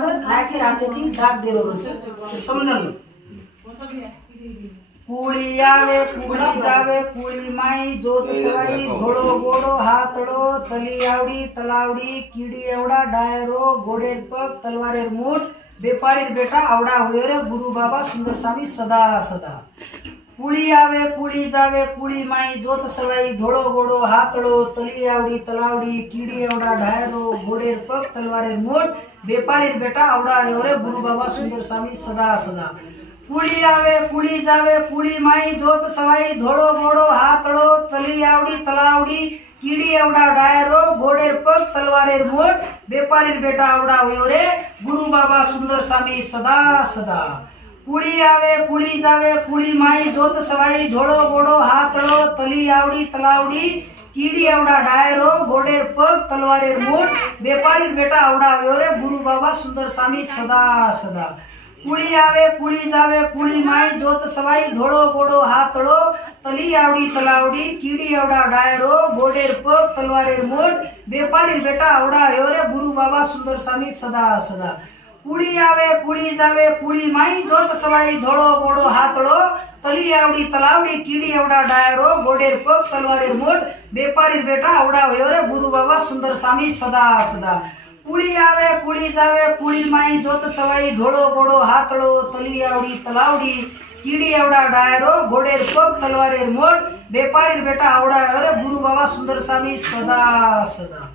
बाद नाकी रातेती डाक दे रो से समझल कूड़ी आवे कूड़ी जावे कूड़ी माई जोत सवाई घोड़ो गोड़ो हाथड़ो तली आवड़ी तलावड़ी कीड़ी एवड़ा डायरो घोड़ेर पग तलवारेर मूठ बेपारीर बेटा आवड़ा हुए रे गुरु बाबा सुंदर स्वामी सदा सदा कूड़ी आवे कूड़ी जावे कूड़ी माई जोत सवाई घोड़ो गोड़ो हाथड़ो तली आवड़ी तलावड़ी कीड़ी एवड़ा डायरो घोड़ेर पग तलवारेर मूठ बेपारीर बेटा आवड़ा हुए रे गुरु बाबा सुंदर स्वामी सदा सदा कूड़ी आवे कूड़ी जावे कूड़ी माई जोत सवाई धोड़ो घोड़ो हाथड़ो तली आवड़ी तलावड़ी कीड़ी एवड़ा डायरो घोड़ेर पग तलवारेर मूठ बेपारीर बेटा आवड़ा हुयो रे गुरु बाबा सुंदर स्वामी सदा सदा कूड़ी आवे कूड़ी जावे कूड़ी माई जोत सवाई धोड़ो घोड़ो हाथड़ो तली आवड़ी तलावड़ी कीड़ी एवड़ा डायरो घोड़ेर पग तलवारेर मूठ बेपारीर बेटा आवड़ा हुयो रे गुरु बाबा सुंदर स्वामी सदा सदा कूड़ी आवे कूड़ी जावे कूड़ी माई जोत सवाई धोड़ो घोड़ो हाथड़ो तली आवड़ी तलावड़ी कीड़ी एवड़ा डायरो घोड़ेर पग तलवारेर मूठ बेपारीर बेटा आवड़ा हुयो रे गुरु बाबा सुंदर स्वामी सदा सदा कूड़ी आवे कूड़ी जावे कूड़ी माई जोत सवाई धोड़ो घोड़ो हाथड़ो तली आवड़ी तलावड़ी कीड़ी एवड़ा डायरो घोड़ेर पग तलवारेर मूठ बेपारीर बेटा आवड़ा हुयो रे गुरु बाबा सुंदर स्वामी सदा सदा कूड़ी आवे कूड़ी जावे कूड़ी माई जोत सवाई धोड़ो घोड़ो हाथड़ो तली आवड़ी तलावड़ी कीड़ी एवड़ा डायरो घोड़ेर पग तलवारेर मूठ बेपारीर बेटा आवड़ा हुयो रे गुरु बाबा सुंदर स्वामी सदा सदा